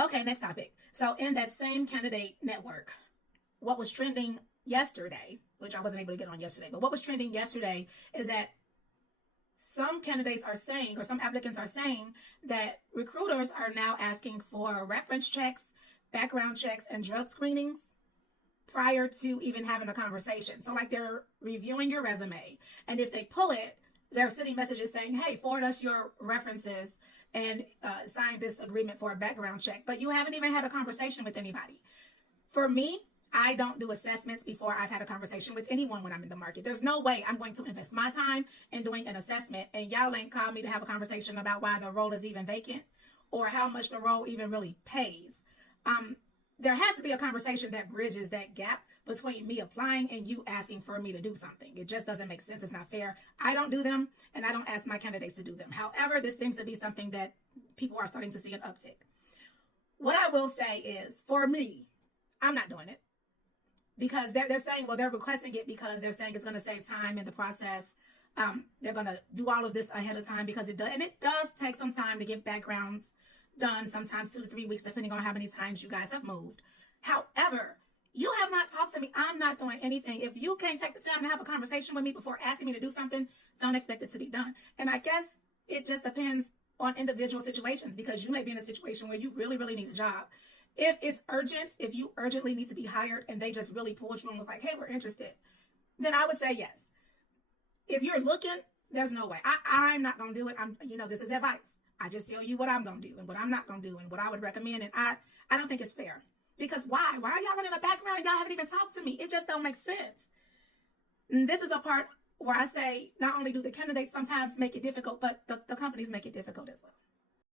Okay, next topic. So, in that same candidate network, what was trending yesterday, which I wasn't able to get on yesterday, but what was trending yesterday is that some candidates are saying, or some applicants are saying, that recruiters are now asking for reference checks, background checks, and drug screenings prior to even having a conversation. So, like, they're reviewing your resume, and if they pull it, they're sending messages saying, hey, forward us your references and sign this agreement for a background check. But you haven't even had a conversation with anybody. For me, I don't do assessments before I've had a conversation with anyone when I'm in the market. There's no way I'm going to invest my time in doing an assessment and y'all ain't called me to have a conversation about why the role is even vacant or how much the role even really pays. There has to be a conversation that bridges that gap between me applying and you asking for me to do something. It just doesn't make sense. It's not fair. I don't do them and I don't ask my candidates to do them. However, this seems to be something that people are starting to see an uptick. What I will say is, for me, I'm not doing it because they're saying, well, they're requesting it because they're saying it's going to save time in the process. They're going to do all of this ahead of time because it does. And it does take some time to get backgrounds done, sometimes 2 to 3 weeks, depending on how many times you guys have moved. However, you have not talked to me. I'm not doing anything. If you can't take the time to have a conversation with me before asking me to do something, don't expect it to be done. And I guess it just depends on individual situations because you may be in a situation where you really, really need a job. If it's urgent, if you urgently need to be hired and they just really pulled you and was like, hey, we're interested, then I would say yes. If you're looking, there's no way. I'm not going to do it. This is advice. I just tell you what I'm going to do and what I'm not going to do and what I would recommend. And I don't think it's fair. Because why? Why are y'all running a background and y'all haven't even talked to me? It just don't make sense. And this is a part where I say not only do the candidates sometimes make it difficult, but the companies make it difficult as well.